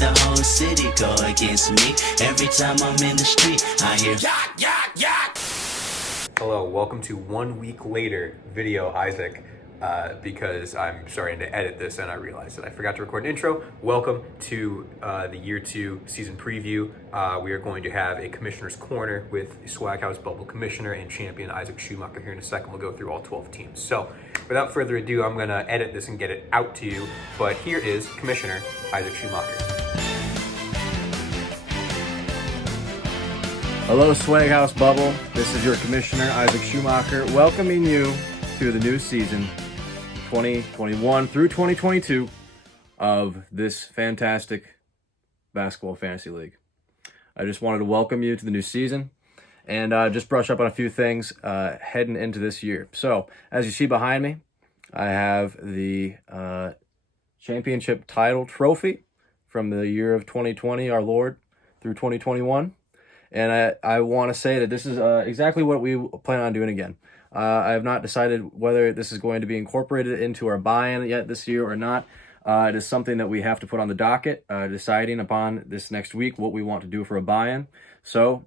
make the whole city go against me. Every time I'm in the street, I hear yak, yak, yak. Hello, welcome to 1 week later video, Isaac, because I'm starting to edit this and I realized that I forgot to record an intro. Welcome to the Year 2 season preview. We are going to have a Commissioner's Corner with Swag House Bubble Commissioner and Champion Isaac Schumacher here in a second. We'll go through all 12 teams. So, without further ado, I'm going to edit this and get it out to you. But here is Commissioner Isaac Schumacher. Hello, Swag House Bubble. This is your Commissioner, Isaac Schumacher, welcoming you to the new season, 2021 through 2022, of this fantastic basketball fantasy league. I just wanted to welcome you to the new season and just brush up on a few things heading into this year. So, as you see behind me, I have the championship title trophy from the year of 2020, our Lord, through 2021. And I want to say that this is exactly what we plan on doing again. I have not decided whether this is going to be incorporated into our buy-in yet this year or not. It is something that we have to put on the docket, deciding upon this next week what we want to do for a buy-in. So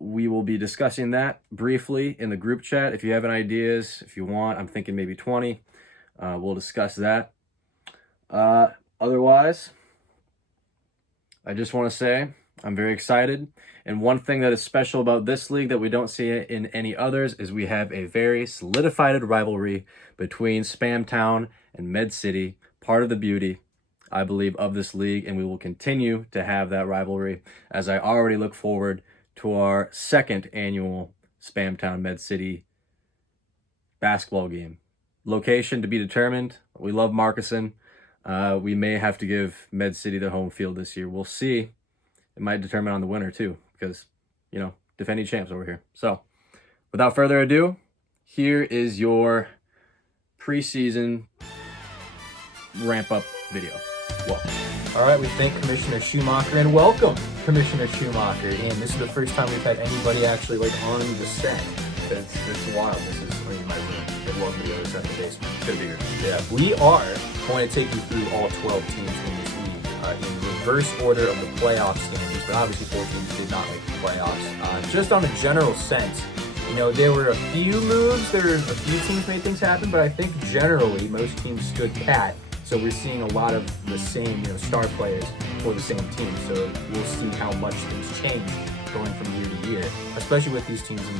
we will be discussing that briefly in the group chat. If you have any ideas, if you want, I'm thinking maybe 20. We'll discuss that. Otherwise, I just want to say I'm very excited. And one thing that is special about this league that we don't see in any others is we have a very solidified rivalry between Spamtown and Med City, part of the beauty, I believe, of this league. And we will continue to have that rivalry as I already look forward to our second annual Spamtown Med City basketball game. Location to be determined. We love Marcusson. We may have to give Med City the home field this year. We'll see. It might determine on the winner too, because, you know, defending champs over here. So, without further ado, here is your preseason ramp-up video. Welcome. All right, we thank Commissioner Schumacher and welcome Commissioner Schumacher. And this is the first time we've had anybody actually on the set. It's wild. This is in my room. It was the other side of the basement. Could be here. Yeah, we are going to take you through all 12 teams in this league in reverse order of the playoff standings, but obviously 4 teams did not make the playoffs. Just on a general sense, you know, there were a few moves, there were a few teams made things happen, but I think generally most teams stood pat. So we're seeing a lot of the same, you know, star players for the same team. So we'll see how much things change going from year to year, especially with these teams in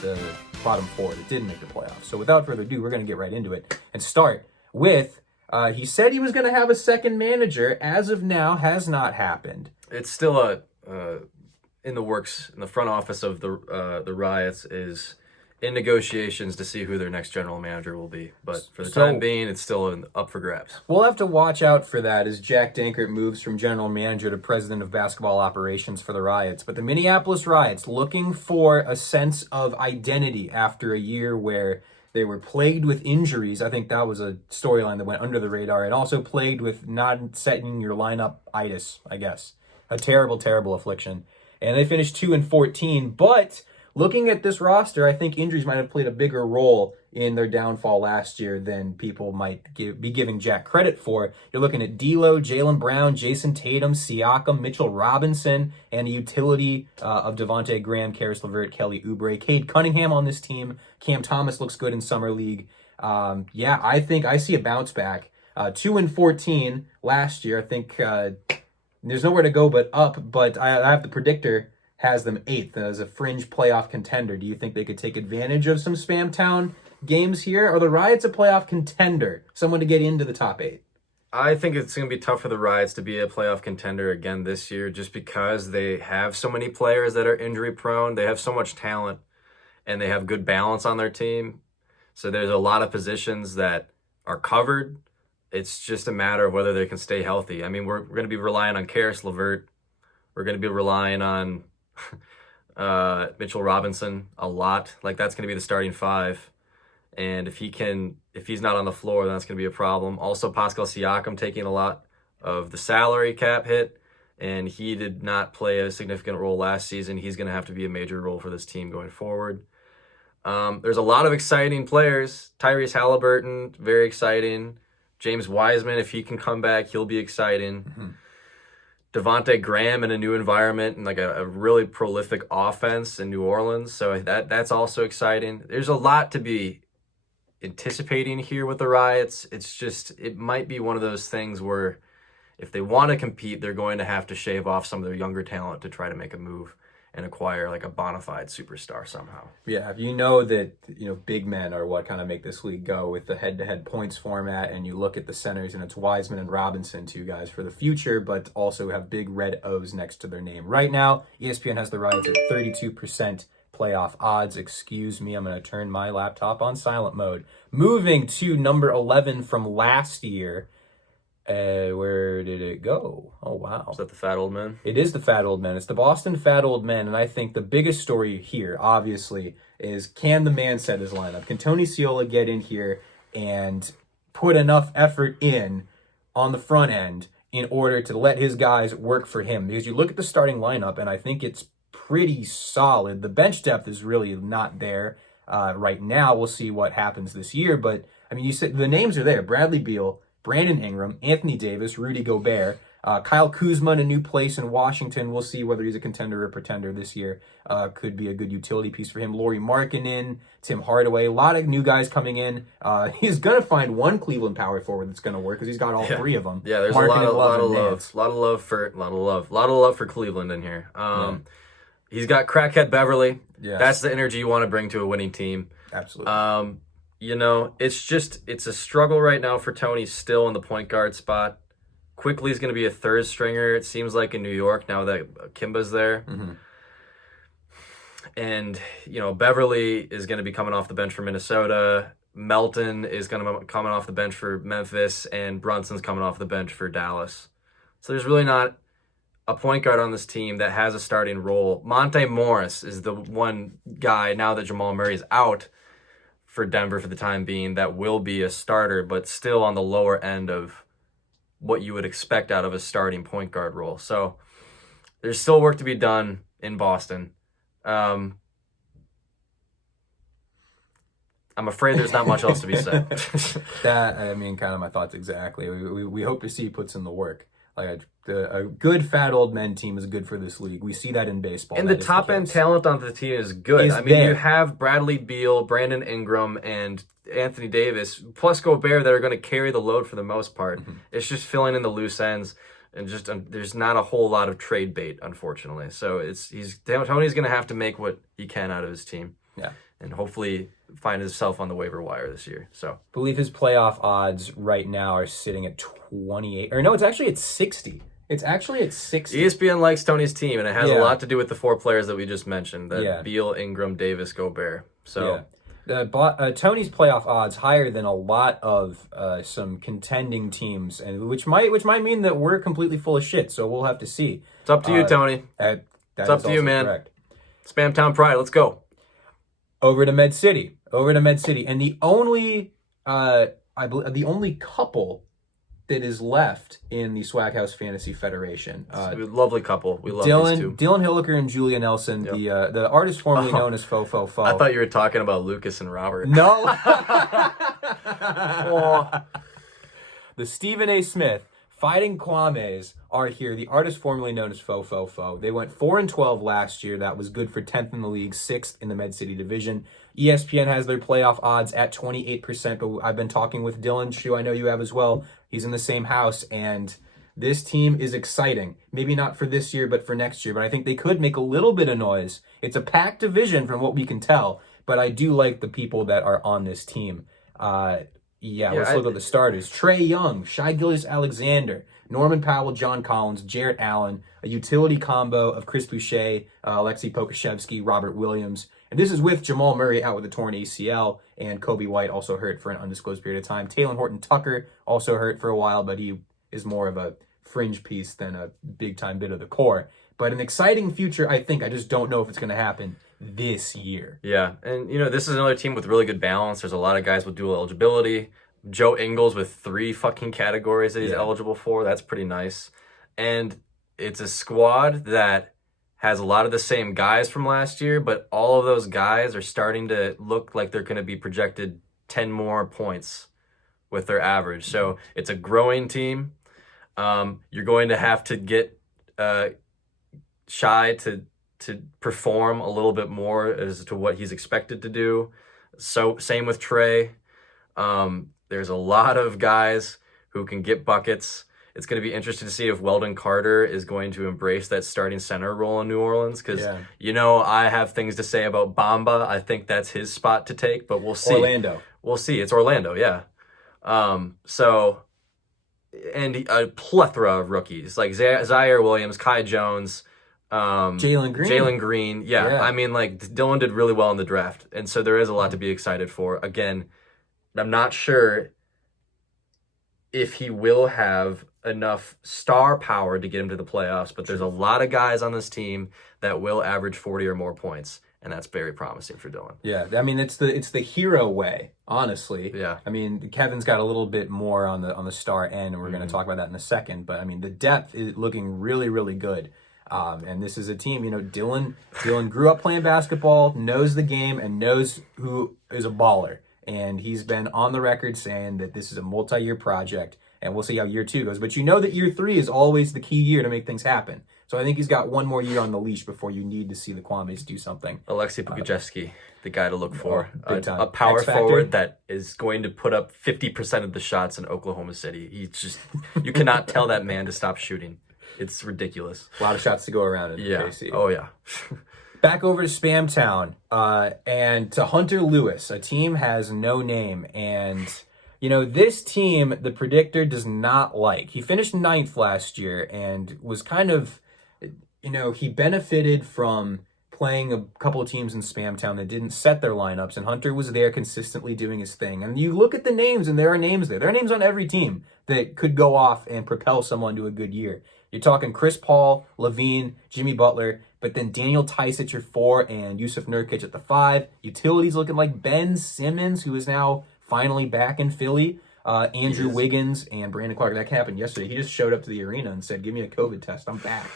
the bottom 4 that didn't make the playoffs. So without further ado, we're going to get right into it and start with he said he was going to have a second manager. As of now, has not happened. It's still in the works. In the front office of the Riots is in negotiations to see who their next general manager will be. But for the time being, it's still up for grabs. We'll have to watch out for that as Jack Dankert moves from general manager to president of basketball operations for the Riots. But the Minneapolis Riots looking for a sense of identity after a year where they were plagued with injuries. I think that was a storyline that went under the radar, and also plagued with not setting your lineup itis, I guess. A terrible, terrible affliction. And they finished 2-14, but looking at this roster, I think injuries might have played a bigger role in their downfall last year than people might be giving Jack credit for. You're looking at D'Lo, Jaylen Brown, Jason Tatum, Siakam, Mitchell Robinson, and the utility of Devontae Graham, Karis LeVert, Kelly Oubre, Cade Cunningham on this team. Cam Thomas looks good in Summer League. Yeah, I think I see a bounce back. 2-14 last year. I think there's nowhere to go but up, but I have the predictor has them 8th as a fringe playoff contender. Do you think they could take advantage of some Spamtown games here? Are the Riots a playoff contender? Someone to get into the top 8? I think it's going to be tough for the Riots to be a playoff contender again this year just because they have so many players that are injury prone. They have so much talent and they have good balance on their team. So there's a lot of positions that are covered. It's just a matter of whether they can stay healthy. I mean, we're going to be relying on Karis LeVert. We're going to be relying on Mitchell Robinson a lot. Like, that's going to be the starting 5. And if he's not on the floor, then that's going to be a problem. Also, Pascal Siakam taking a lot of the salary cap hit, and he did not play a significant role last season. He's going to have to be a major role for this team going forward. There's a lot of exciting players. Tyrese Halliburton, very exciting. James Wiseman, if he can come back, he'll be exciting. Devontae Graham in a new environment and like a really prolific offense in New Orleans. So that's also exciting. There's a lot to be anticipating here with the Riots. It might be one of those things where if they want to compete, they're going to have to shave off some of their younger talent to try to make a move and acquire like a bona fide superstar somehow. Yeah, you know that, big men are what kind of make this league go with the head-to-head points format, and you look at the centers and it's Wiseman and Robinson, two guys for the future, but also have big red O's next to their name. Right now, ESPN has the Riots at 32% playoff odds. Excuse me, I'm going to turn my laptop on silent mode. Moving to number 11 from last year. Where did it go? Oh, wow. Is that the fat old man? It is the fat old man. It's the Boston fat old men. And I think the biggest story here, obviously, is can the man set his lineup? Can Tony Ciola get in here and put enough effort in on the front end in order to let his guys work for him? Because you look at the starting lineup, and I think it's pretty solid. The bench depth is really not there right now. We'll see what happens this year. But, I mean, you said the names are there. Bradley Beal, Brandon Ingram, Anthony Davis, Rudy Gobert, Kyle Kuzma in a new place in Washington. We'll see whether he's a contender or pretender this year. Could be a good utility piece for him. Lauri Markkanen, Tim Hardaway, a lot of new guys coming in. He's going to find one Cleveland power forward that's going to work because he's got all three of them. Yeah, there's Markkanen, a lot of love for Cleveland in here. He's got crackhead Beverly. Yes. That's the energy you want to bring to a winning team. Absolutely. It's a struggle right now for Tony still in the point guard spot. Quickly is going to be a third stringer, it seems like, in New York now that Kimba's there. Mm-hmm. And, Beverly is going to be coming off the bench for Minnesota. Melton is going to be coming off the bench for Memphis. And Brunson's coming off the bench for Dallas. So there's really not a point guard on this team that has a starting role. Monte Morris is the one guy, now that Jamal Murray is out for Denver for the time being, that will be a starter, but still on the lower end of what you would expect out of a starting point guard role. So there's still work to be done in Boston. I'm afraid there's not much else to be said. Kind of my thoughts exactly. We hope to see he puts in the work. Like a good fat old men team is good for this league. We see that in baseball. And the top end talent on the team is good. You have Bradley Beal, Brandon Ingram, and Anthony Davis, plus Gobert, that are going to carry the load for the most part. Mm-hmm. It's just filling in the loose ends, and just there's not a whole lot of trade bait, unfortunately. So Tony's going to have to make what he can out of his team. Yeah. And hopefully find himself on the waiver wire this year. So I believe his playoff odds right now are sitting at 28. Or no, it's actually at 60. It's actually at 60. ESPN likes Tony's team, and it has a lot to do with the four players that we just mentioned: Beal, Ingram, Davis, Gobert. So Tony's playoff odds higher than a lot of some contending teams, and which might mean that we're completely full of shit. So we'll have to see. It's up to you, Tony. It's up to you, man. Correct. Spamtown Pride, let's go. Over to Med City, and the only the only couple that is left in the Swag House Fantasy Federation. Lovely couple. We love these two. Dylan Hilliker and Julia Nelson, the artist formerly known as Fo Fo Fo. I thought you were talking about Lucas and Robert. No. The Stephen A. Smith Fighting Kwames are here. The artist formerly known as Fo Fo Fo. They went 4-12 last year. That was good for 10th in the league, 6th in the Med City division. ESPN has their playoff odds at 28%, but I've been talking with Dylan Shu. I know you have as well. He's in the same house, and this team is exciting. Maybe not for this year, but for next year. But I think they could make a little bit of noise. It's a packed division from what we can tell, but I do like the people that are on this team. Let's look at the starters. Trae Young, Shai Gilgeous-Alexander, Norman Powell, John Collins, Jarrett Allen, a utility combo of Chris Boucher, Alexei Pokushevsky, Robert Williams. And this is with Jamal Murray out with a torn ACL, and Kobe White also hurt for an undisclosed period of time. Taylor Horton-Tucker also hurt for a while, but he is more of a fringe piece than a big-time bit of the core. But an exciting future, I think. I just don't know if it's going to happen this year. Yeah, and this is another team with really good balance. There's a lot of guys with dual eligibility. Joe Ingles with 3 fucking categories that he's eligible for. That's pretty nice. And it's a squad that has a lot of the same guys from last year, but all of those guys are starting to look like they're going to be projected 10 more points with their average. So it's a growing team. You're going to have to get shy to perform a little bit more as to what he's expected to do. So same with Trey. There's a lot of guys who can get buckets. It's going to be interesting to see if Weldon Carter is going to embrace that starting center role in New Orleans, because I have things to say about Bamba. I think that's his spot to take, but we'll see. Orlando. We'll see. It's Orlando, yeah. And a plethora of rookies like Zaire Williams, Kai Jones, Jalen Green. Yeah. I mean, like, Dylan did really well in the draft, and so there is a lot to be excited for. Again, I'm not sure if he will have enough star power to get him to the playoffs, but there's a lot of guys on this team that will average 40 or more points, and that's very promising for Dylan. Yeah, I mean, it's the hero way, honestly. Yeah. I mean, Kevin's got a little bit more on the star end, and we're going to talk about that in a second, but I mean, the depth is looking really, really good. And this is a team, Dylan grew up playing basketball, knows the game, and knows who is a baller. And he's been on the record saying that this is a multi-year project, and we'll see how year 2 goes. But you know that year 3 is always the key year to make things happen. So I think he's got one more year on the leash before you need to see the Kwames do something. Alexei Pukajevsky, the guy to look for. Big time. A power forward that is going to put up 50% of the shots in Oklahoma City. You cannot tell that man to stop shooting. It's ridiculous. A lot of shots to go around in KC. Oh, yeah. Back over to Spamtown and to Hunter Lewis. A team has no name. And, this team, the predictor does not like. He finished 9th last year and was kind of, he benefited from playing a couple of teams in Spamtown that didn't set their lineups. And Hunter was there consistently doing his thing. And you look at the names, and there are names there. There are names on every team that could go off and propel someone to a good year. You're talking Chris Paul, Levine, Jimmy Butler, but then Daniel Tice at your 4 and Yusuf Nurkic at the 5. Utilities looking like Ben Simmons, who is now finally back in Philly. Andrew Wiggins and Brandon Clark. That happened yesterday. He just showed up to the arena and said, "Give me a COVID test. I'm back."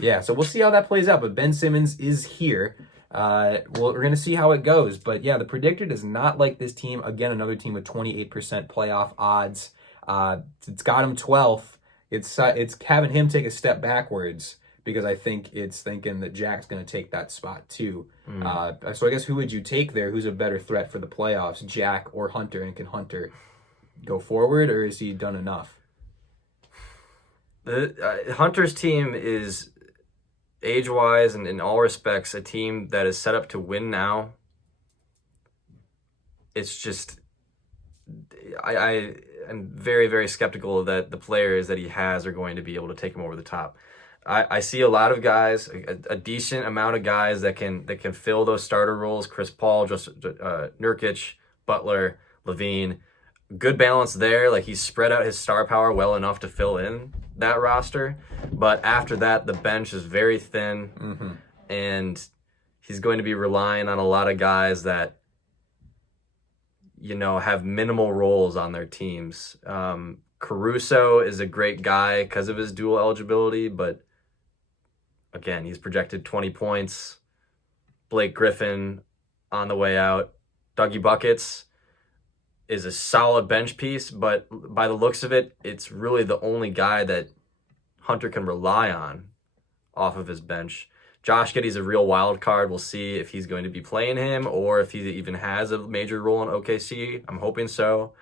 Yeah, so we'll see how that plays out. But Ben Simmons is here. We're going to see how it goes. But yeah, the predictor does not like this team. Again, another team with 28% playoff odds. It's got him 12th. It's having him take a step backwards because I think it's thinking that Jack's going to take that spot too. So I guess who would you take there? Who's a better threat for the playoffs, Jack or Hunter? And can Hunter go forward, or is he done enough? Hunter's team is, age-wise and in all respects, a team that is set up to win now. It's just, I am very, very skeptical that the players that he has are going to be able to take him over the top. I see a lot of guys, a decent amount of guys that can fill those starter roles. Chris Paul, Nurkic, Butler, Levine. Good balance there. Like, he's spread out his star power well enough to fill in that roster. But after that, the bench is very thin. And he's going to be relying on a lot of guys that, have minimal roles on their teams. Caruso is a great guy because of his dual eligibility, but again, he's projected 20 points. Blake Griffin on the way out. Dougie Buckets is a solid bench piece, but by the looks of it, it's really the only guy that Hunter can rely on off of his bench. Josh Giddey's a real wild card. We'll see if he's going to be playing him or if he even has a major role in OKC. I'm hoping so.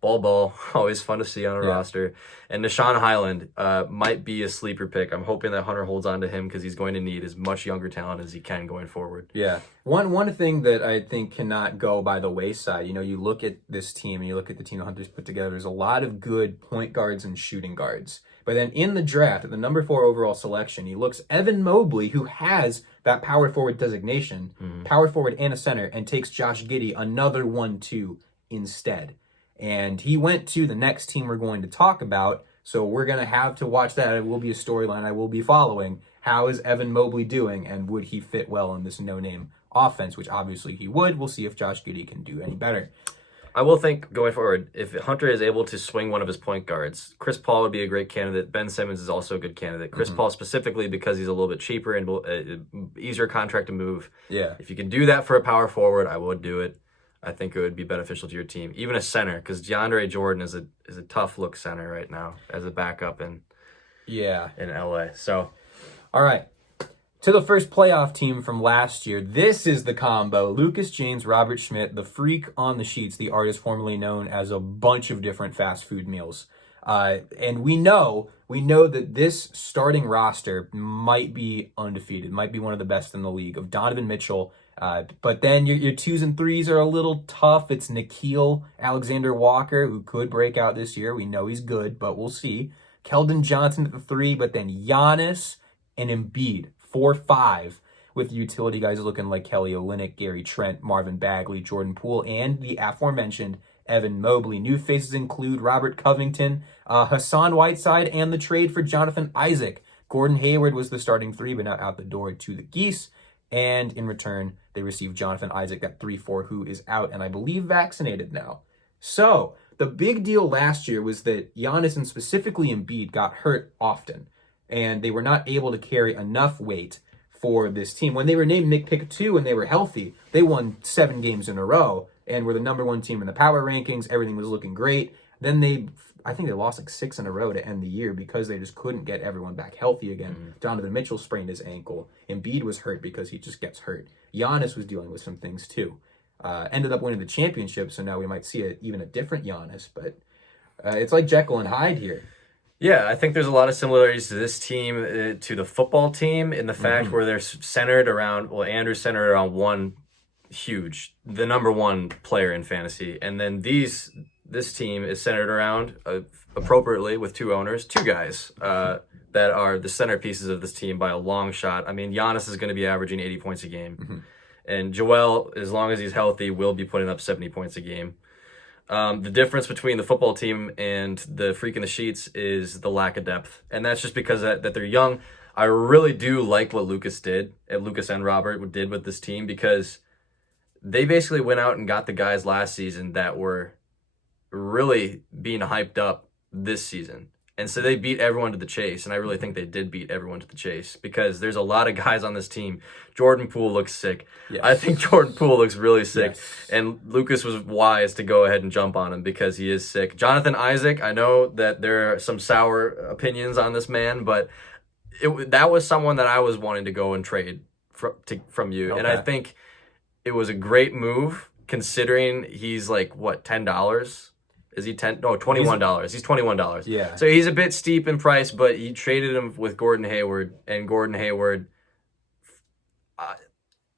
Ball, always fun to see on a roster. And Deshaun Highland might be a sleeper pick. I'm hoping that Hunter holds on to him because he's going to need as much younger talent as he can going forward. Yeah. One thing that I think cannot go by the wayside, you look at this team and you look at the team the Hunters put together, there's a lot of good point guards and shooting guards. But then in the draft, at the number 4 overall selection, he looks Evan Mobley, who has that power forward designation, power forward and a center, and takes Josh Giddey, another 1-2 instead. And he went to the next team we're going to talk about, so we're going to have to watch that. It will be a storyline I will be following. How is Evan Mobley doing, and would he fit well in this no-name offense, which obviously he would. We'll see if Josh Giddey can do any better. I will think, going forward, if Hunter is able to swing one of his point guards, Chris Paul would be a great candidate. Ben Simmons is also a good candidate. Chris Paul specifically because he's a little bit cheaper and easier contract to move. Yeah. If you can do that for a power forward, I would do it. I think it would be beneficial to your team. Even a center, because DeAndre Jordan is a tough look center right now as a backup, and Yeah. in LA. So, all right. To the first playoff team from last year, this is the combo. Lucas James, Robert Schmidt, the Freek on the sheets, the artist formerly known as a bunch of different fast food meals. And we know that this starting roster might be undefeated, might be one of the best in the league, of Donovan Mitchell. But then your 2s and 3s are a little tough. It's Nickeil Alexander-Walker, who could break out this year. We know he's good, but we'll see. Keldon Johnson at the 3, but then Giannis and Embiid, 4-5, with utility guys looking like Kelly Olynyk, Gary Trent, Marvin Bagley, Jordan Poole, and the aforementioned Evan Mobley. New faces include Robert Covington, Hassan Whiteside, and the trade for Jonathan Isaac. Gordon Hayward was the starting 3, but now out the door to the Geese. And in return, they received Jonathan Isaac at 3-4, who is out and I believe vaccinated now. So the big deal last year was that Giannis and specifically Embiid got hurt often, and they were not able to carry enough weight for this team. When they were named Nick Pick 2 and they were healthy, they won 7 games in a row and were the number 1 team in the power rankings. Everything was looking great. Then I think they lost like 6 in a row to end the year because they just couldn't get everyone back healthy again. Donovan Mitchell sprained his ankle. Embiid was hurt because he just gets hurt. Giannis was dealing with some things too. Ended up winning the championship, so now we might see even a different Giannis. But it's like Jekyll and Hyde here. yeah, I think there's a lot of similarities to this team, to the football team, in the fact where they're centered around, Andrew's centered around the number 1 player in fantasy. And then this team is centered around, appropriately, with 2 owners, 2 guys that are the centerpieces of this team by a long shot. I mean, Giannis is going to be averaging 80 points a game. And Joel, as long as he's healthy, will be putting up 70 points a game. The difference between the football team and the Freak in the Sheets is the lack of depth. And that's just because that they're young. I really do like what Lucas and Robert did with this team, because they basically went out and got the guys last season that were really being hyped up this season. And so they beat everyone to the chase. And I really think they did beat everyone to the chase, because there's a lot of guys on this team. Jordan Poole looks sick. Yes. I think Jordan Poole looks really sick. Yes. And Lucas was wise to go ahead and jump on him because he is sick. Jonathan Isaac, I know that there are some sour opinions on this man, but that was someone that I was wanting to go and trade from you. Okay. And I think it was a great move, considering he's like, what, $10? Is he $10? No, $21. He's $21. Yeah. So he's a bit steep in price, but he traded him with Gordon Hayward, and Gordon Hayward,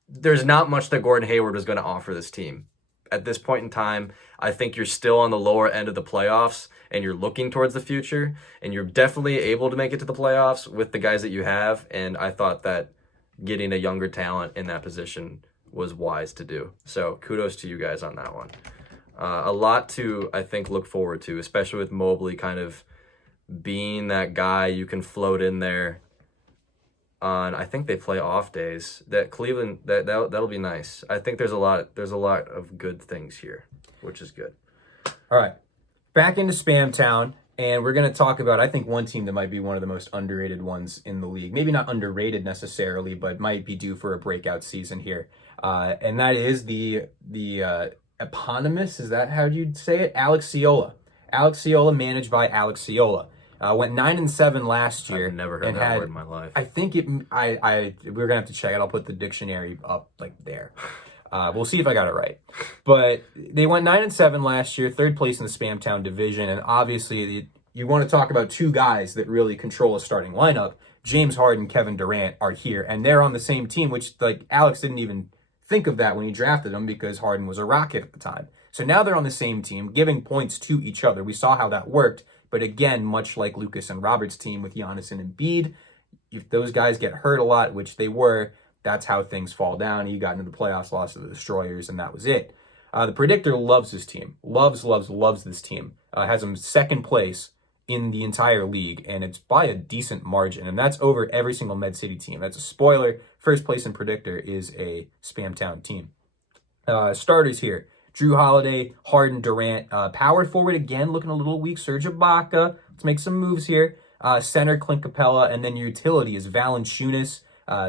there's not much that Gordon Hayward is going to offer this team. At this point in time, I think you're still on the lower end of the playoffs, and you're looking towards the future, and you're definitely able to make it to the playoffs with the guys that you have. And I thought that getting a younger talent in that position was wise to do. So kudos to you guys on that one. A lot to, I think, look forward to, especially with Mobley kind of being that guy you can float in there on. I think they play off days. That Cleveland, that'll be nice. I think there's a lot of good things here, which is good. All right, back into Spam Town, and we're going to talk about, I think, one team that might be one of the most underrated ones in the league. Maybe not underrated necessarily, but might be due for a breakout season here. And that is the eponymous, is that how you'd say it? Alex Ciola. Alex Ciola, managed by Alex Ciola. Went 9-7 last year. I've never heard that word in my life. I think we're gonna have to check it. I'll put the dictionary up like there. We'll see if I got it right. But they went 9-7 last year, 3rd place in the Spam Town division, and obviously you want to talk about 2 guys that really control a starting lineup. James Harden, Kevin Durant are here, and they're on the same team, which like Alex didn't even think of that when he drafted him, because Harden was a Rocket at the time. So now they're on the same team, giving points to each other. We saw how that worked. But again, much like Lucas and Robert's team with Giannis and Embiid, if those guys get hurt a lot, which they were, that's how things fall down. He got into the playoffs, lost to the Destroyers, and that was it. The Predictor loves his team. Loves this team. Has him 2nd place in the entire league, and it's by a decent margin. And that's over every single Med City team. That's a spoiler. 1st place in Predictor is a Spam Town team. Starters here: Drew Holiday, Harden, Durant. Power forward again, looking a little weak. Serge Ibaka. Let's make some moves here. Center, Clint Capella, and then your utility is Valanciunas,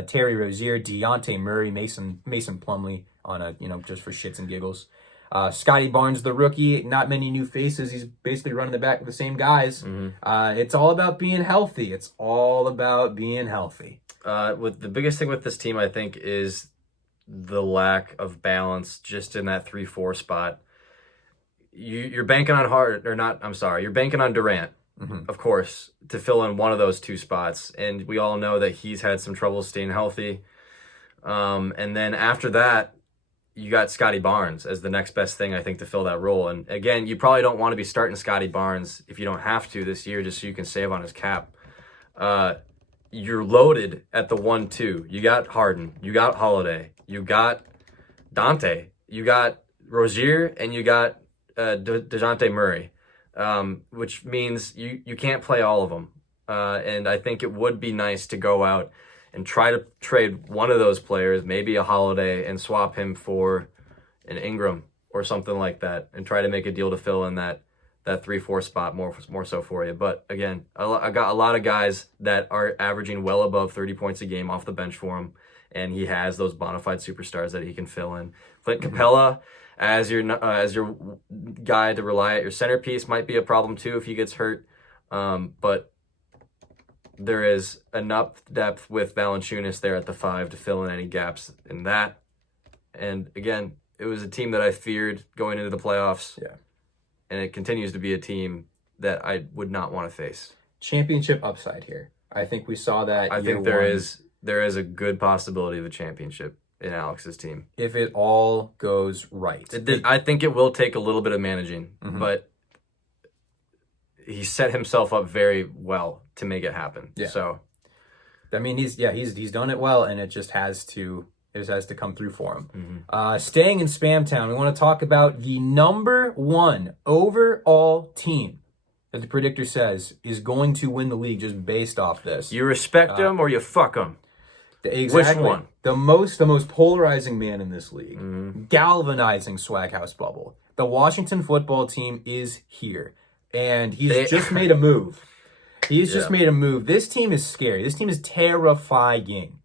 Terry Rozier, Dejounte Murray, Mason Plumlee on a just for shits and giggles. Scotty Barnes, the rookie, not many new faces. He's basically running the back with the same guys. It's all about being healthy. It's all about being healthy. With the biggest thing with this team, I think, is the lack of balance just in that 3-4 spot. You're banking on you're banking on Durant, of course, to fill in one of those two spots. And we all know that he's had some trouble staying healthy. And then after that, you got Scotty Barnes as the next best thing, I think, to fill that role. And again, you probably don't want to be starting Scotty Barnes if you don't have to this year, just so you can save on his cap. You're loaded at the 1-2. You got Harden, you got Holiday, you got Dante, you got Rozier, and you got DeJounte Murray, which means you can't play all of them. And I think it would be nice to go out and try to trade one of those players, maybe a Holiday, and swap him for an Ingram or something like that, and try to make a deal to fill in that 3-4 spot more so for you. But again, I got a lot of guys that are averaging well above 30 points a game off the bench for him, and he has those bona fide superstars that he can fill in. Clint Capella as your guy to rely at your centerpiece might be a problem too if he gets hurt, but there is enough depth with Valanciunas there at the 5 to fill in any gaps in that. And again, it was a team that I feared going into the playoffs. Yeah. And it continues to be a team that I would not want to face. Championship upside here. I think we saw that. I think there is a good possibility of a championship in Alex's team. If it all goes right. I think it will take a little bit of managing, but he set himself up very well to make it happen. Yeah. So, I mean, he's done it well, and it just has to come through for him. Staying in Spam Town, we want to talk about the number 1 overall team that the predictor says is going to win the league just based off this. you respect him or you fuck him. Exactly. Which one? The most polarizing man in this league, galvanizing Swag House Bubble. The Washington football team is here, and he's just made a move. He's just made a move. This team is scary. This team is terrifying.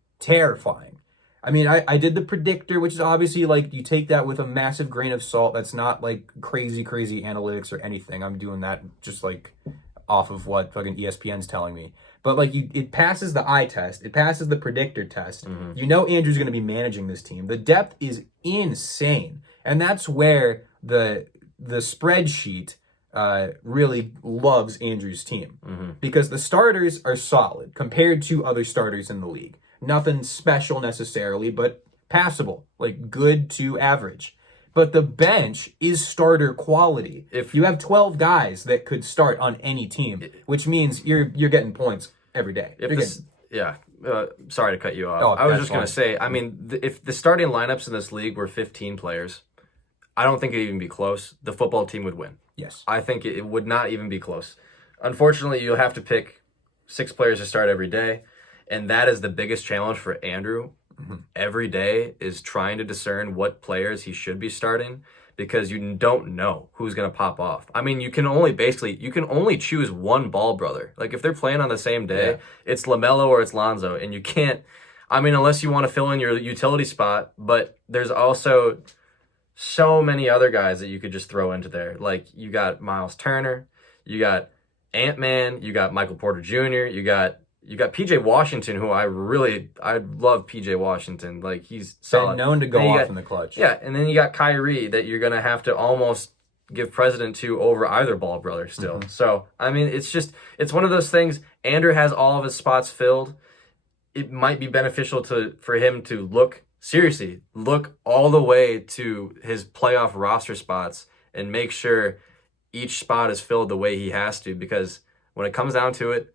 I mean, I did the predictor, which is obviously like you take that with a massive grain of salt. That's not like crazy analytics or anything. I'm doing that just like off of what fucking ESPN's telling me. But like it passes the eye test. It passes the predictor test. You know Andrew's going to be managing this team. The depth is insane. And that's where the spreadsheet really loves Andrew's team. Because the starters are solid compared to other starters in the league. Nothing special necessarily, but passable, like good to average. But the bench is starter quality. If you have 12 guys that could start on any team, which means you're getting points every day. Sorry to cut you off. I was just going to say, I mean, if the starting lineups in this league were 15 players, I don't think it'd even be close. The football team would win. Yes. I think it would not even be close. Unfortunately, you'll have to pick 6 players to start every day. And that is the biggest challenge for Andrew every day, is trying to discern what players he should be starting, because you don't know who's going to pop off. I mean, you can only choose one ball brother. Like if they're playing on the same day, it's LaMelo or it's Lonzo, and you can't, I mean, unless you want to fill in your utility spot, but there's also so many other guys that you could just throw into there. Like you got Miles Turner, you got Ant-Man, you got Michael Porter Jr., you got PJ Washington, who I love PJ Washington. Like he's solid. Been known to go off in the clutch. Yeah, and then you got Kyrie that you're gonna have to almost give precedent to over either ball brother still. So I mean, it's one of those things. Andrew has all of his spots filled. It might be beneficial for him to look all the way to his playoff roster spots and make sure each spot is filled the way he has to, because when it comes down to it,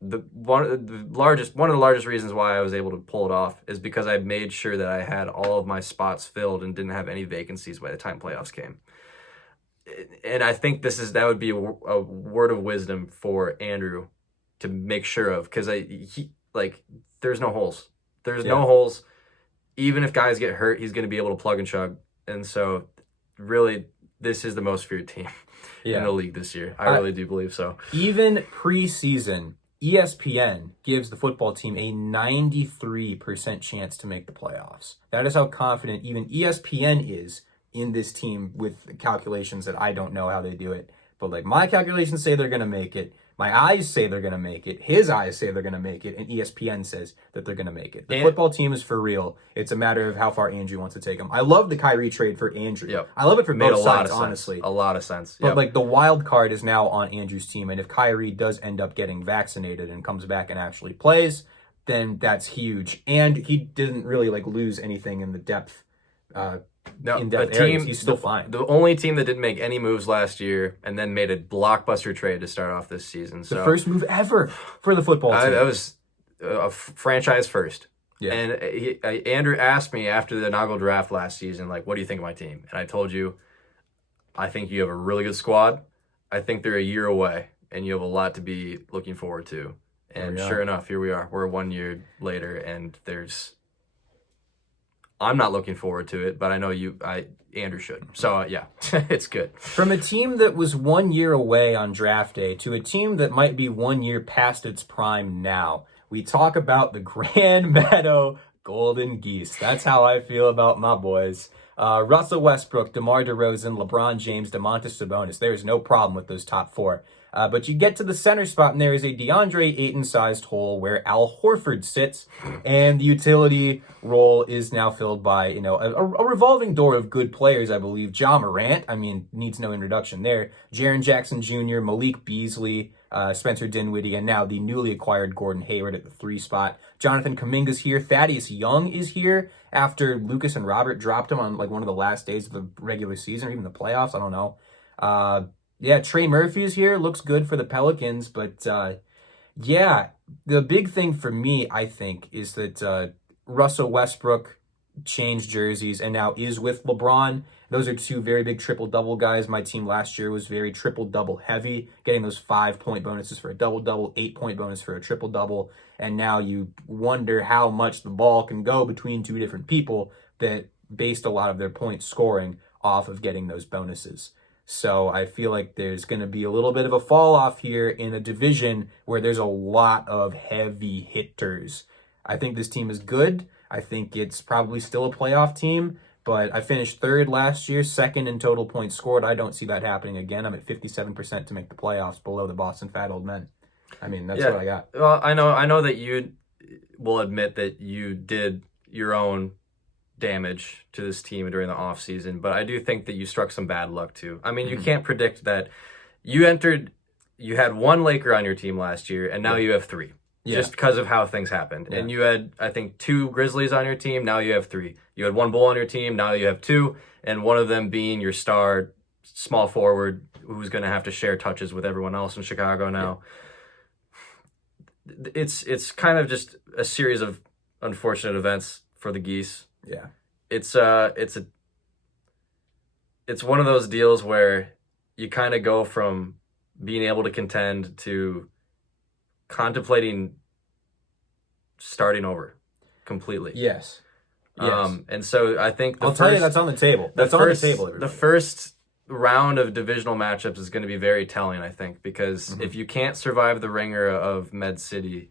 one of the largest reasons why I was able to pull it off is because I made sure that I had all of my spots filled and didn't have any vacancies by the time playoffs came. And I think that would be a word of wisdom for Andrew to make sure of, because there's no holes. There's no holes. Even if guys get hurt, he's going to be able to plug and chug. And so, really, this is the most feared team in the league this year. I really do believe so. Even preseason, ESPN gives the football team a 93% chance to make the playoffs. That is how confident even ESPN is in this team with calculations that I don't know how they do it. But like my calculations say they're going to make it. My eyes say they're going to make it. His eyes say they're going to make it. And ESPN says that they're going to make it. The football team is for real. It's a matter of how far Andrew wants to take them. I love the Kyrie trade for Andrew. Yep. I love it for both sides, honestly. A lot of sense. But like the wild card is now on Andrew's team. And if Kyrie does end up getting vaccinated and comes back and actually plays, then that's huge. And he didn't really like lose anything in the depth in-depth areas. He's still fine. The only team that didn't make any moves last year and then made a blockbuster trade to start off this season. So the first move ever for the football team. That was a franchise first. Yeah. And Andrew asked me after the inaugural draft last season, like, what do you think of my team? And I told you, I think you have a really good squad. I think they're a year away, and you have a lot to be looking forward to. And sure enough, here we are. We're 1 year later, and I'm not looking forward to it, but I know Andrew should. So, yeah, it's good. From a team that was 1 year away on draft day to a team that might be 1 year past its prime now, we talk about the Grand Meadow Golden Geese. That's how I feel about my boys. Russell Westbrook, DeMar DeRozan, LeBron James, Domantas Sabonis. There's no problem with those top four. But you get to the center spot, and there is a DeAndre Ayton-sized hole where Al Horford sits, and the utility role is now filled by, a revolving door of good players, I believe. Ja Morant, needs no introduction there. Jaren Jackson Jr., Malik Beasley, Spencer Dinwiddie, and now the newly acquired Gordon Hayward at the 3 spot. Jonathan Kuminga's here. Thaddeus Young is here after Lucas and Robert dropped him on like one of the last days of the regular season or even the playoffs. I don't know. Trey Murphy's here. Looks good for the Pelicans. But, the big thing for me, I think, is that Russell Westbrook changed jerseys and now is with LeBron. Those are two very big triple-double guys. My team last year was very triple-double heavy, getting those 5-point bonuses for a double-double, 8-point bonus for a triple-double. And now you wonder how much the ball can go between two different people that based a lot of their point scoring off of getting those bonuses. So I feel like there's going to be a little bit of a fall off here in a division where there's a lot of heavy hitters. I think this team is good. I think it's probably still a playoff team, but I finished 3rd last year, 2nd in total points scored. I don't see that happening again. I'm at 57% to make the playoffs, below the Boston Fat Old Men. That's what I got. Well, I know that you will admit that you did your own damage to this team during the offseason, but I do think that you struck some bad luck too. You can't predict that. You had 1 Laker on your team last year, and now you have 3. Just because of how things happened. And you had, I think, 2 Grizzlies on your team, now you have 3. You had 1 Bull on your team, now you have 2, and one of them being your star small forward who's going to have to share touches with everyone else in Chicago now. Yeah. It's kind of just a series of unfortunate events for the Geese. Yeah. It's one of those deals where you kind of go from being able to contend to contemplating starting over completely. Yes. And so I think I'll tell you that's on the table. That's on the table, everybody. The first round of divisional matchups is going to be very telling, I think, because if you can't survive the ringer of Med City,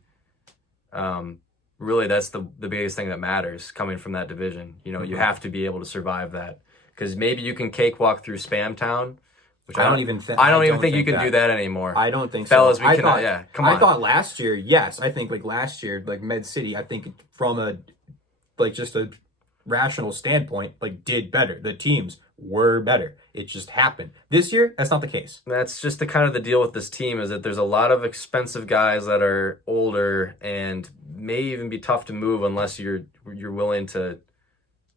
really that's the biggest thing that matters coming from that division. You have to be able to survive that, because maybe you can cakewalk through Spam Town, which I don't even think you can do that anymore. I don't think Fellas, so. Fellas, we cannot. Come on. I thought last year, yes. I think last year, Med City, I think from a just a rational standpoint, did better. The teams were better. It just happened. This year, that's not the case. That's just the deal with this team, is that there's a lot of expensive guys that are older and may even be tough to move unless you're willing to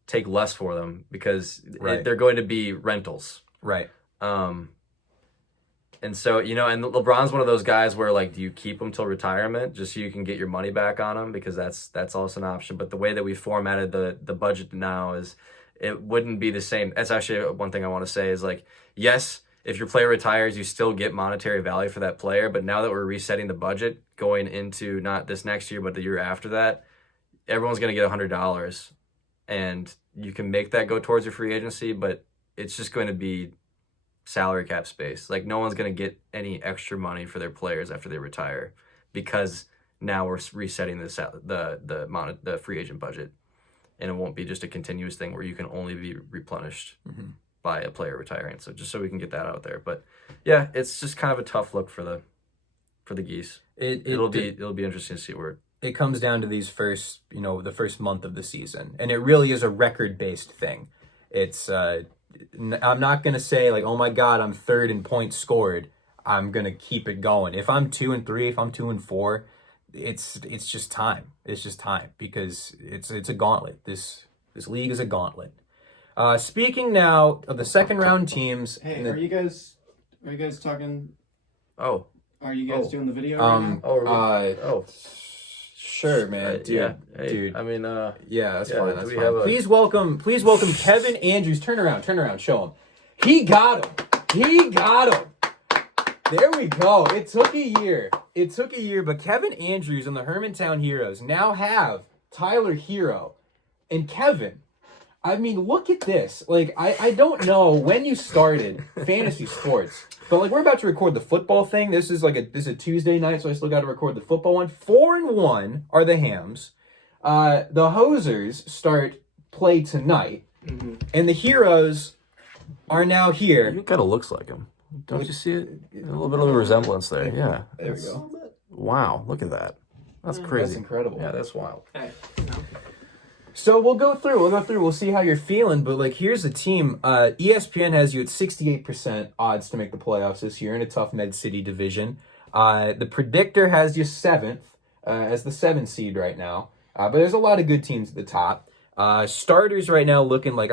take less for them, because they're going to be rentals. Right. And so, and LeBron's one of those guys where, do you keep him till retirement just so you can get your money back on him? Because that's also an option. But the way that we formatted the budget now is it wouldn't be the same. That's actually one thing I want to say is, yes, if your player retires, you still get monetary value for that player. But now that we're resetting the budget going into not this next year, but the year after that, everyone's going to get $100. And you can make that go towards your free agency, but it's just going to be salary cap space. No one's going to get any extra money for their players after they retire, because now we're resetting the free agent budget. and it won't be just a continuous thing where you can only be replenished by a player retiring. So just so we can get that out there. But yeah, it's just kind of a tough look for the Geese. It'll be interesting to see where it comes down to these first, the first month of the season, and it really is a record-based thing. It's I'm not gonna say like, oh my God, I'm third in points scored. I'm gonna keep it going. If I'm 2-3, if I'm 2-4, it's just time. It's just time because it's a gauntlet. This league is a gauntlet. Speaking now of the second round teams. Hey, are you guys talking? Oh, are you guys doing the video right now? Sure, man. Dude, dude. I mean, yeah, that's fine. That's we fine. have Please welcome Kevin Andrews. Turn around, show him. He got him. There we go. It took a year, but Kevin Andrews and the Hermantown Herroes now have Tyler Hero and Kevin. I mean, look at this. Like, I don't know when you started fantasy sports, but like we're about to record the football thing. This is a Tuesday night, so I still got to record the football one. 4-1 are the Hams. The Hosers start play tonight, and the Heroes are now here. You kind of looks like him. Don't you see it? A little bit of a resemblance there. Yeah. There we go. Wow, look at that. That's crazy. That's incredible. Yeah, that's wild. Hey, So we'll go through. We'll see how you're feeling. But like, here's the team. ESPN has you at 68% odds to make the playoffs this year in a tough Med City division. The predictor has you 7th as the 7th seed right now. But there's a lot of good teams at the top. Starters right now looking like,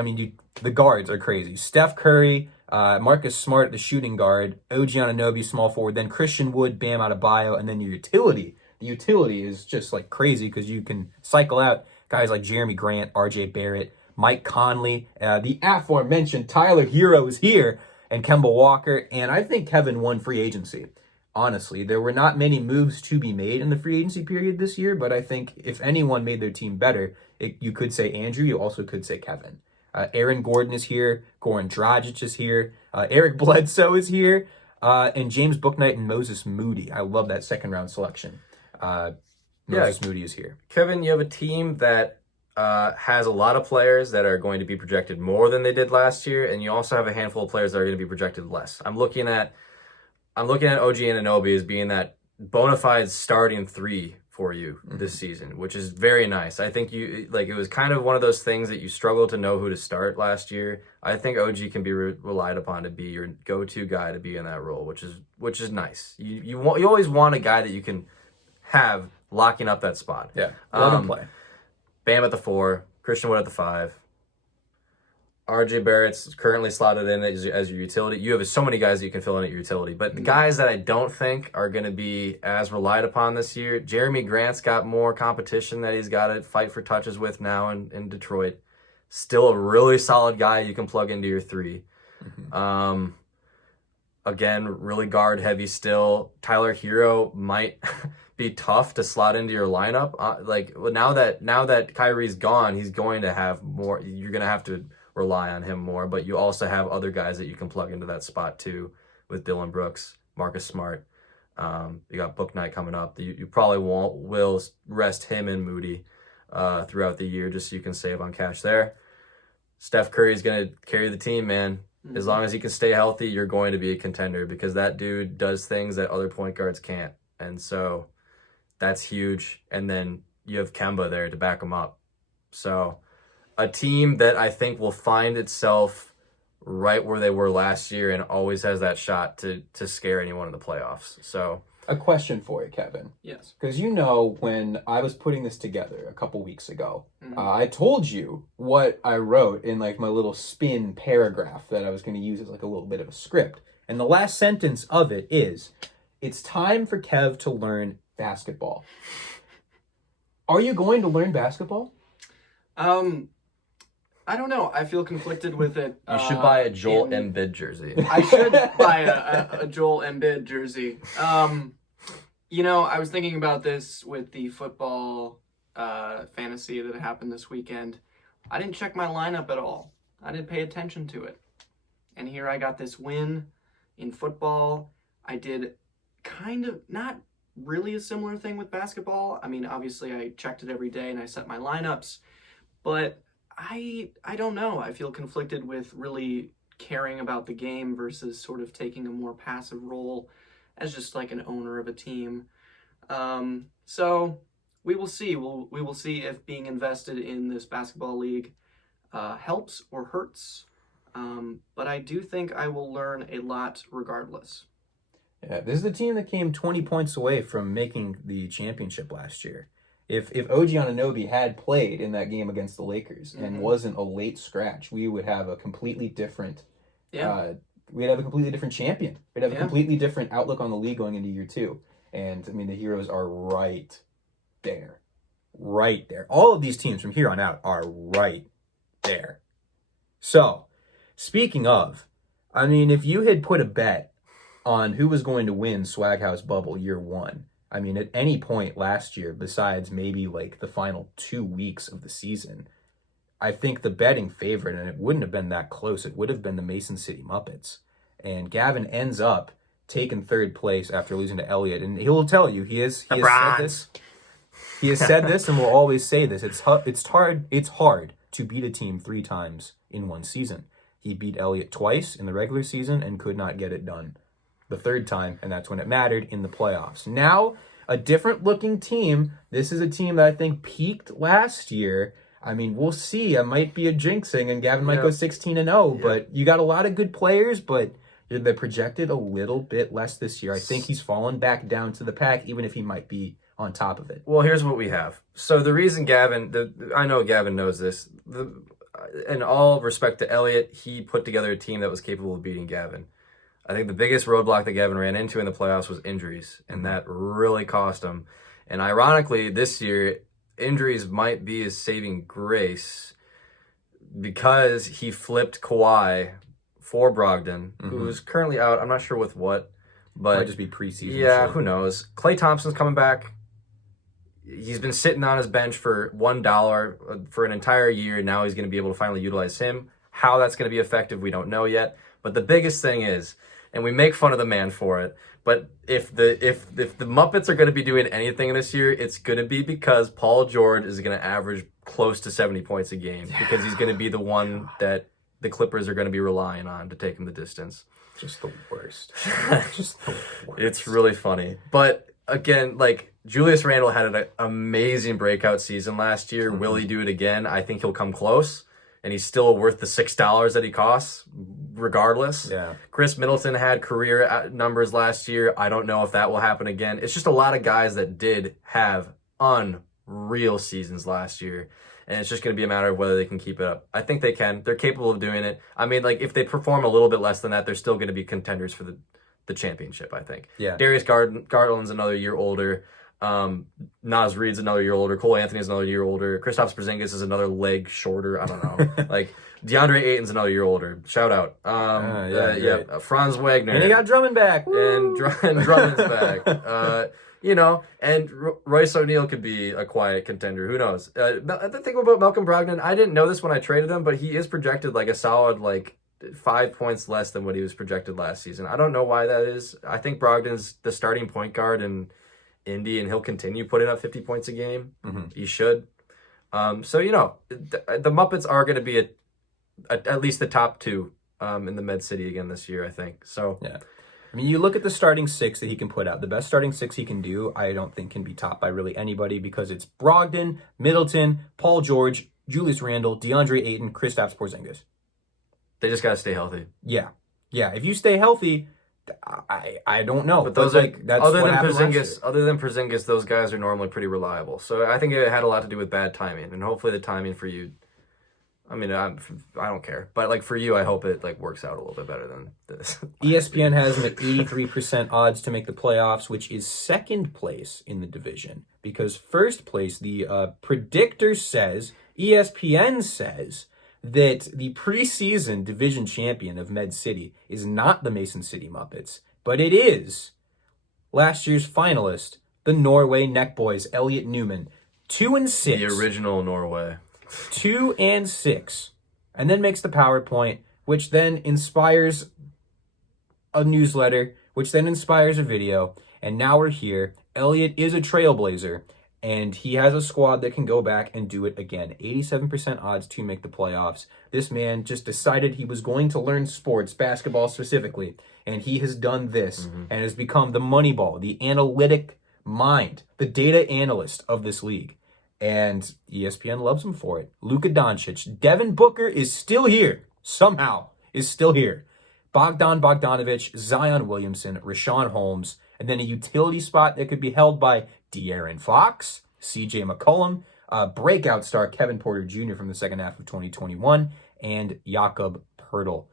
the guards are crazy. Steph Curry, Marcus Smart, the shooting guard, OG Anunoby, small forward, then Christian Wood, Bam Adebayo, and then your utility. The utility is just like crazy because you can cycle out guys like Jeremy Grant, RJ Barrett, Mike Conley, the aforementioned Tyler Hero is here, and Kemba Walker. And I think Kevin won free agency. Honestly, there were not many moves to be made in the free agency period this year, but I think if anyone made their team better, you could say Andrew, you also could say Kevin. Aaron Gordon is here, Goran Dragic is here, Eric Bledsoe is here, and James Bouknight and Moses Moody. I love that second round selection. Moses Moody is here. Kevin, you have a team that has a lot of players that are going to be projected more than they did last year, and you also have a handful of players that are going to be projected less. I'm looking at OG Anunoby as being that bona fide starting 3 for you this season, which is very nice. I think it was kind of one of those things that you struggled to know who to start last year. I think OG can be relied upon to be your go-to guy to be in that role, which is nice. You always want a guy that you can have locking up that spot. Yeah, let him play. Bam at the 4, Christian Wood at the 5. RJ Barrett's currently slotted in as your utility. You have so many guys that you can fill in at your utility. But the guys that I don't think are going to be as relied upon this year, Jeremy Grant's got more competition that he's got to fight for touches with now in Detroit. Still a really solid guy you can plug into your 3. Again, really guard heavy still. Tyler Hero might be tough to slot into your lineup. Now that Kyrie's gone, he's going to have more. You're going to have to rely on him more, but you also have other guys that you can plug into that spot too, with Dylan Brooks, Marcus Smart. You got Bouknight coming up. You probably will rest him and Moody throughout the year just so you can save on cash there. Steph Curry's going to carry the team, man. As long as he can stay healthy, you're going to be a contender because that dude does things that other point guards can't. And so that's huge. And then you have Kemba there to back him up. So a team that I think will find itself right where they were last year and always has that shot to scare anyone in the playoffs. So a question for you, Kevin. yes. Because when I was putting this together a couple weeks ago, I told you what I wrote in my little spin paragraph that I was going to use as a little bit of a script. And the last sentence of it is, it's time for Kev to learn basketball. Are you going to learn basketball? I don't know. I feel conflicted with it. you should buy a Joel Embiid jersey. I should buy a Joel Embiid jersey. I was thinking about this with the football fantasy that happened this weekend. I didn't check my lineup at all. I didn't pay attention to it. And here I got this win in football. I did kind of not really a similar thing with basketball. I mean, obviously I checked it every day and I set my lineups. But I don't know. I feel conflicted with really caring about the game versus sort of taking a more passive role as just like an owner of a team. So we will see. We will see if being invested in this basketball league helps or hurts. But I do think I will learn a lot regardless. Yeah, this is the team that came 20 points away from making the championship last year. If OG Anunoby had played in that game against the Lakers and wasn't a late scratch, we would have a completely different we'd have a completely different champion. We'd have a completely different outlook on the league going into year 2. And I mean, the Heroes are right there. Right there. All of these teams from here on out are right there. So, speaking of, I mean, if you had put a bet on who was going to win Swag House Bubble year 1, I mean, at any point last year, besides maybe like the final 2 weeks of the season, I think the betting favorite, and it wouldn't have been that close, it would have been the Mason City Muppets. And Gavin ends up taking 3rd place after losing to Elliott. And he will tell you, he has said this. He has said this and will always say this. It's hard to beat a team 3 times in one season. He beat Elliott twice in the regular season and could not get it done the 3rd time, and that's when it mattered in the playoffs. Now, a different looking team. This is a team that I think peaked last year. I mean, we'll see. It might be a jinxing, and Gavin might go 16-0, but you got a lot of good players, but they're projected a little bit less this year. I think he's fallen back down to the pack, even if he might be on top of it. Well, here's what we have. So the reason I know Gavin knows this. In all respect to Elliott, he put together a team that was capable of beating Gavin. I think the biggest roadblock that Gavin ran into in the playoffs was injuries, and that really cost him. And ironically, this year, injuries might be his saving grace because he flipped Kawhi for Brogdon, who's currently out. I'm not sure with what, but might just be preseason. Yeah, shit. Who knows? Klay Thompson's coming back. He's been sitting on his bench for $1 for an entire year. Now he's going to be able to finally utilize him. How that's going to be effective, we don't know yet. But the biggest thing is, and we make fun of the man for it, but if the Muppets are going to be doing anything this year, it's going to be because Paul George is going to average close to 70 points a game because he's going to be the one that the Clippers are going to be relying on to take him the distance. Just the worst. Just the worst. It's really funny. But again, like Julius Randle had an amazing breakout season last year. Will he do it again? I think he'll come close. And he's still worth the $6 that he costs, regardless. Yeah. Chris Middleton had career numbers last year. I don't know if that will happen again. It's just a lot of guys that did have unreal seasons last year. And it's just going to be a matter of whether they can keep it up. I think they can. They're capable of doing it. I mean, like, if they perform a little bit less than that, they're still going to be contenders for the championship, I think. Yeah. Darius Garland's another year older. Naz Reid's another year older. Cole Anthony's another year older. Kristaps Porzingis is another leg shorter. I don't know. Like DeAndre Ayton's another year older. Shout out. Franz Wagner. And he got Drummond back. And Drummond's back. And Royce O'Neal could be a quiet contender. Who knows? The thing about Malcolm Brogdon, I didn't know this when I traded him, but he is projected like a solid 5 points less than what he was projected last season. I don't know why that is. I think Brogdon's the starting point guard in Indy, and he'll continue putting up 50 points a game. He should. The Muppets are going to be at least the top 2 in the Med City again this year, I think. So yeah. I mean, you look at the starting 6 that he can put out. The best starting 6 he can do, I don't think can be topped by really anybody because it's Brogdon, Middleton, Paul George, Julius Randle, DeAndre Ayton, Kristaps Porzingis. They just got to stay healthy. Yeah. If you stay healthy, I don't know. But those that's other than Porzingis, those guys are normally pretty reliable. So I think it had a lot to do with bad timing, and hopefully the timing for you. I mean, I don't care, but for you, I hope it works out a little bit better than this. ESPN has him at 83% odds to make the playoffs, which is second place in the division because first place, the predictor says, ESPN says that the preseason division champion of Med City is not the Mason City Muppets, but it is last year's finalist, the Norway Neckboys, Elliot Newman, 2-6. The original Norway. 2-6, and then makes the PowerPoint, which then inspires a newsletter, which then inspires a video, and now we're here. Elliot is a trailblazer, And he has a squad that can go back and do it again. 87% odds to make the playoffs. This man just decided he was going to learn sports, basketball specifically, and he has done this and has become the money ball, the analytic mind, the data analyst of this league. And ESPN loves him for it. Luka Doncic. Devin Booker is still here. Somehow is still here. Bogdan Bogdanovic, Zion Williamson, Rashawn Holmes, and then a utility spot that could be held by De'Aaron Fox, CJ McCollum, breakout star Kevin Porter Jr. from the second half of 2021, and Jakob Poeltl.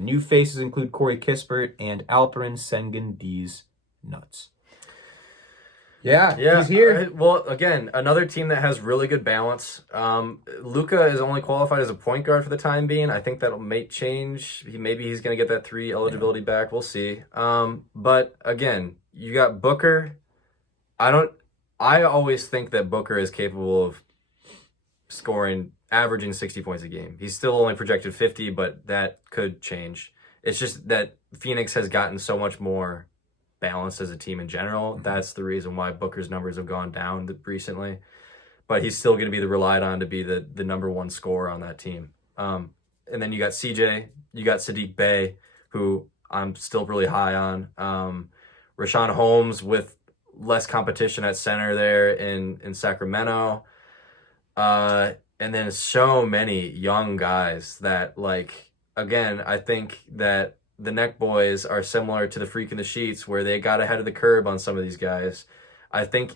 New faces include Corey Kispert and Alperen Sengun D's nuts. Yeah, he's here. Well, again, another team that has really good balance. Luka is only qualified as a point guard for the time being. I think that may change. Maybe he's going to get that 3 eligibility back. We'll see. But again, you got Booker. I always think that Booker is capable of averaging 60 points a game. He's still only projected 50, but that could change. It's just that Phoenix has gotten so much more balanced as a team in general. That's the reason why Booker's numbers have gone down recently. But he's still going to be relied on to be the number one scorer on that team. And then you got CJ, you got Sadiq Bey, who I'm still really high on. Rashawn Holmes with less competition at center there in Sacramento. And then so many young guys that, like, again, I think that the Neck Boys are similar to the Freek and the Sheets, where they got ahead of the curve on some of these guys. I think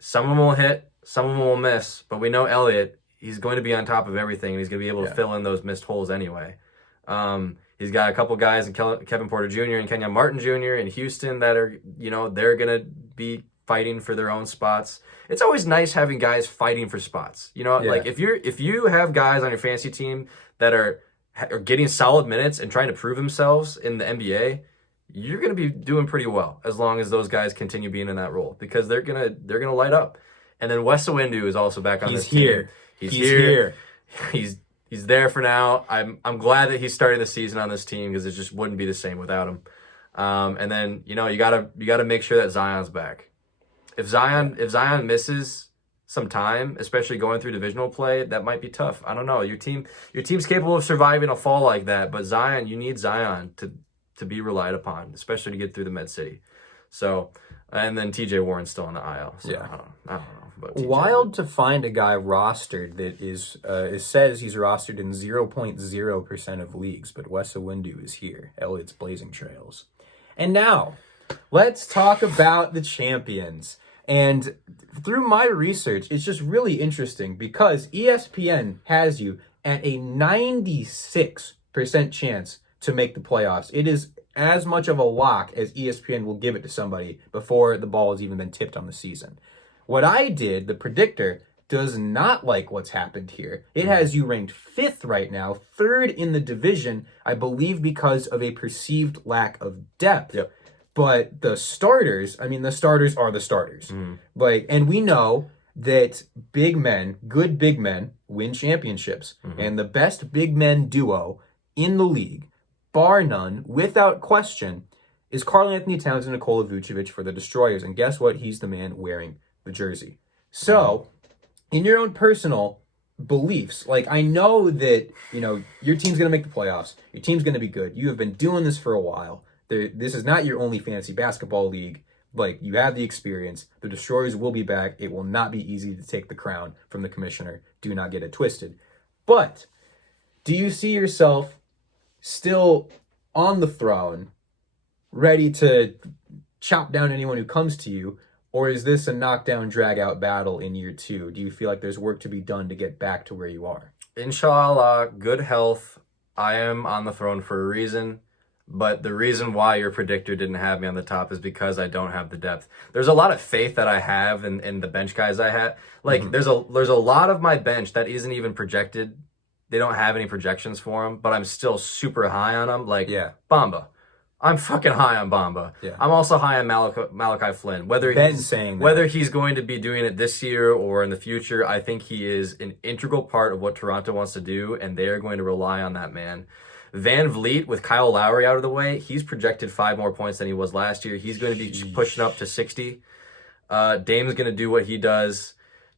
some of them will hit, some of them will miss, but we know Elliott, he's going to be on top of everything, and he's going to be able to fill in those missed holes anyway. He's got a couple guys in Kevin Porter Jr. and Kenyon Martin Jr. in Houston that are, they're going to be fighting for their own spots. It's always nice having guys fighting for spots. Like if you have guys on your fantasy team that are getting solid minutes and trying to prove themselves in the NBA, you're going to be doing pretty well as long as those guys continue being in that role, because they're gonna light up. And then Wes Iwundu is also back on this team. He's here. He's there for now. I'm glad that he's starting the season on this team, because it just wouldn't be the same without him. And then you gotta make sure that Zion's back. If Zion misses some time, especially going through divisional play, that might be tough. I don't know. Your team's capable of surviving a fall like that, but Zion, you need Zion to be relied upon, especially to get through the Med City. So, and then TJ Warren's still on the aisle. So I don't know. But Wild to find a guy rostered that is it says he's rostered in 0.0% of leagues, but Wes Iwundu is here. Elliott's blazing trails. And now, let's talk about the champions. And through my research, it's just really interesting because ESPN has you at a 96% chance to make the playoffs. It is as much of a lock as ESPN will give it to somebody before the ball has even been tipped on the season. What I did, the predictor, does not like what's happened here. It has you ranked 5th right now, 3rd in the division, I believe because of a perceived lack of depth. Yep. But the starters are the starters. And we know that good big men win championships. And the best big men duo in the league, bar none, without question, is Karl Anthony Towns and Nikola Vucevic for the Destroyers. And guess what? He's the man wearing the jersey. So, in your own personal beliefs, like, I know that, your team's going to make the playoffs. Your team's going to be good. You have been doing this for a while. This is not your only fantasy basketball league. Like, you have the experience. The Destroyers will be back. It will not be easy to take the crown from the commissioner. Do not get it twisted. But do you see yourself still on the throne, ready to chop down anyone who comes to you? Or is this a knockdown, drag-out battle in year 2? Do you feel like there's work to be done to get back to where you are? Inshallah, good health. I am on the throne for a reason. But the reason why your predictor didn't have me on the top is because I don't have the depth. There's a lot of faith that I have in the bench guys I have. Like, there's a lot of my bench that isn't even projected. They don't have any projections for them, but I'm still super high on them. Like, Bamba. I'm fucking high on Bamba. Yeah. I'm also high on Malachi Flynn. Whether he's going to be doing it this year or in the future, I think he is an integral part of what Toronto wants to do, and they are going to rely on that man. Van Vliet, with Kyle Lowry out of the way, he's projected 5 more points than he was last year. He's going to be pushing up to 60. Dame's going to do what he does.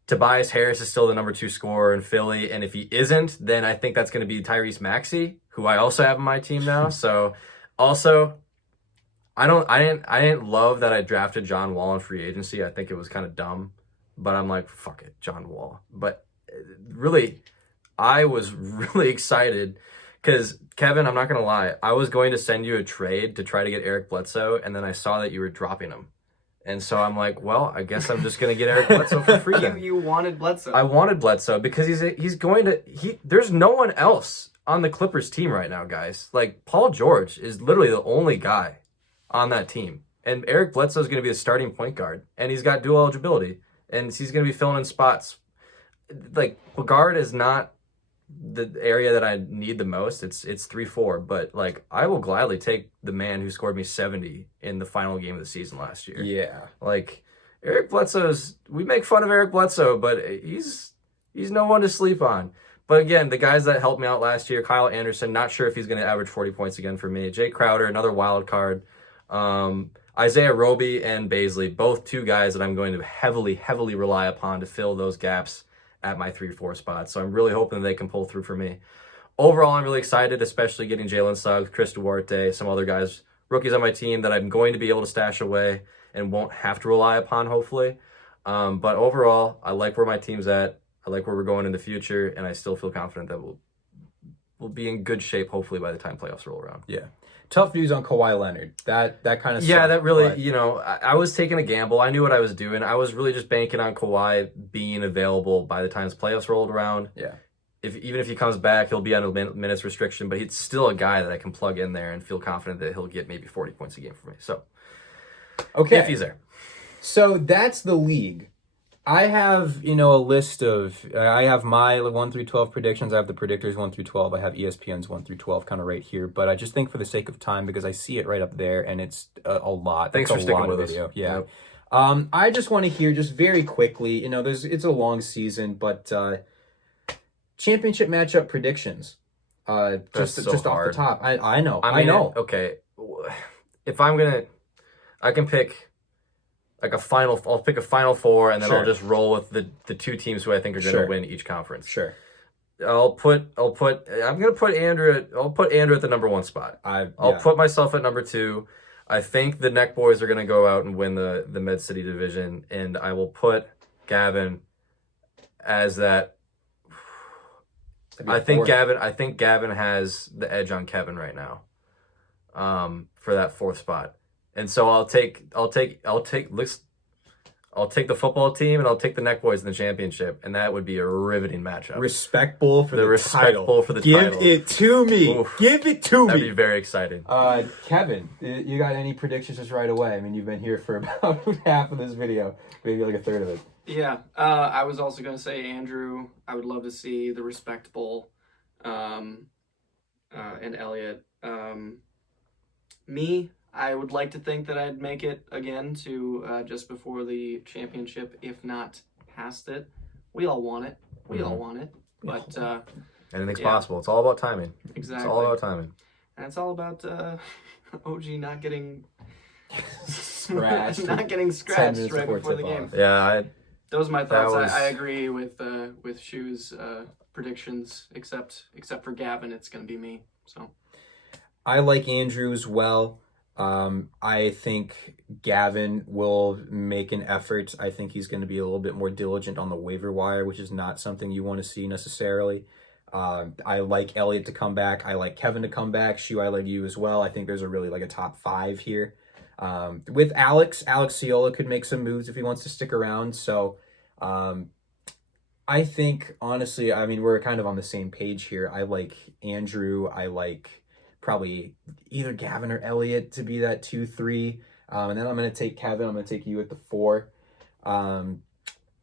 Tobias Harris is still the number 2 scorer in Philly, and if he isn't, then I think that's going to be Tyrese Maxey, who I also have on my team now. So, also, I didn't love that I drafted John Wall in free agency. I think it was kind of dumb, but I'm like, fuck it, John Wall. But really, I was really excited because, Kevin, I'm not going to lie, I was going to send you a trade to try to get Eric Bledsoe, and then I saw that you were dropping him. And so I'm like, well, I guess I'm just going to get Eric Bledsoe for free. You wanted Bledsoe. I wanted Bledsoe because there's no one else on the Clippers team right now, guys. Like, Paul George is literally the only guy on that team. And Eric Bledsoe is going to be the starting point guard. And he's got dual eligibility. And he's going to be filling in spots. Like, guard is not the area that I need the most. It's 3-4, but like I will gladly take the man who scored me 70 in the final game of the season last year. Yeah. Like Eric Bledsoe's, we make fun of Eric Bledsoe, but he's no one to sleep on. But again, the guys that helped me out last year, Kyle Anderson, not sure if he's going to average 40 points again for me. Jay Crowder, another wild card. Isaiah Roby and Baisley, both 2 guys that I'm going to heavily rely upon to fill those gaps at my 3-4 spot. So I'm really hoping they can pull through for me. Overall, I'm really excited, especially getting Jalen Suggs, Chris Duarte, some other guys, rookies on my team that I'm going to be able to stash away and won't have to rely upon, hopefully. But overall, I like where my team's at. I like where we're going in the future, and I still feel confident that we'll be in good shape, hopefully, by the time playoffs roll around. Yeah. Tough news on Kawhi Leonard. That kind of yeah, sucked, that really, but... I was taking a gamble. I knew what I was doing. I was really just banking on Kawhi being available by the time playoffs rolled around. Yeah. Even if he comes back, he'll be on a minutes restriction, but he's still a guy that I can plug in there and feel confident that he'll get maybe 40 points a game for me. So, okay. If he's there. So that's the league. I have, a list of, I have my 1 through 12 predictions. I have the predictors 1 through 12. I have ESPN's 1 through 12 kind of right here. But I just think for the sake of time, because I see it right up there and it's a lot. Thanks for sticking with us. Yeah. Yep. I just want to hear just very quickly, it's a long season, but championship matchup predictions. Just so off hard. the top. I know. I know. Okay. If I can pick I'll pick a final 4 and then Sure. I'll just roll with the 2 teams who I think are going to Sure. win each conference. Sure. I'll put Andrew at the number 1 spot. I'll put myself at number 2. I think the Neck Boys are going to go out and win the Med City division, and I will put Gavin as that. I think Gavin has the edge on Kevin right now. For that 4th spot. And so I'll take the football team and I'll take the Neck Boys in the championship, and that would be a riveting matchup. Respectful for the respectful title. for the Give title. it to me. Oof. Give it to That'd me. be very exciting. Kevin, you got any predictions just right away? I mean, you've been here for about half of this video, maybe like a third of it. Yeah, I was also going to say Andrew. I would love to see the Respectable and Elliot. Me, I would like to think that I'd make it again to just before the championship, if not past it. We all want it. We all want it. But anything's possible. It's all about timing. Exactly. It's all about timing. And it's all about OG not getting Scratched. not getting 10 scratched minutes right before the tip-off. game. Yeah, Those are my thoughts. was- I agree with Shu's predictions, except for Gavin, it's going to be me. So I like Andrew as well. I think Gavin will make an effort. I think he's going to be a little bit more diligent on the waiver wire, which is not something you want to see necessarily. I like Elliot to come back. I like Kevin to come back. Shu, I like you as well. I think there's a top 5 here. With Alex Ciola could make some moves if he wants to stick around. So I think, honestly, I mean, we're kind of on the same page here. I like Andrew. I like probably either Gavin or Elliot to be that 2-3. And then I'm going to take Kevin. I'm going to take you at the 4.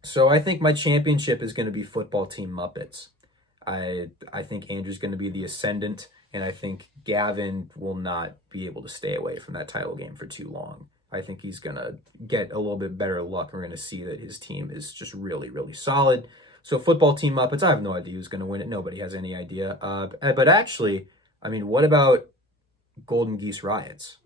So I think my championship is going to be football team Muppets. I think Andrew's going to be the ascendant, and I think Gavin will not be able to stay away from that title game for too long. I think he's going to get a little bit better luck. We're going to see that his team is just really, really solid. So football team Muppets, I have no idea who's going to win it. Nobody has any idea. But actually, I mean, what about Golden Geese Riots?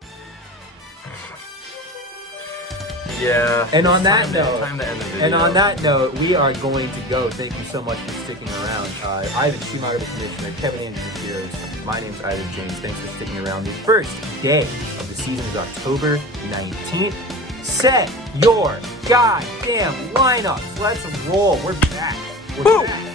Yeah. And on It's that time note, time to end the video. And on that note, we are going to go. Thank you so much for sticking around. Ivan Schumacher, the commissioner, Kevin Andrews, Heroes. My name's Ivan James. Thanks for sticking around. The first day of the season is October 19th. Set your goddamn lineups. Let's roll. We're back. We're back.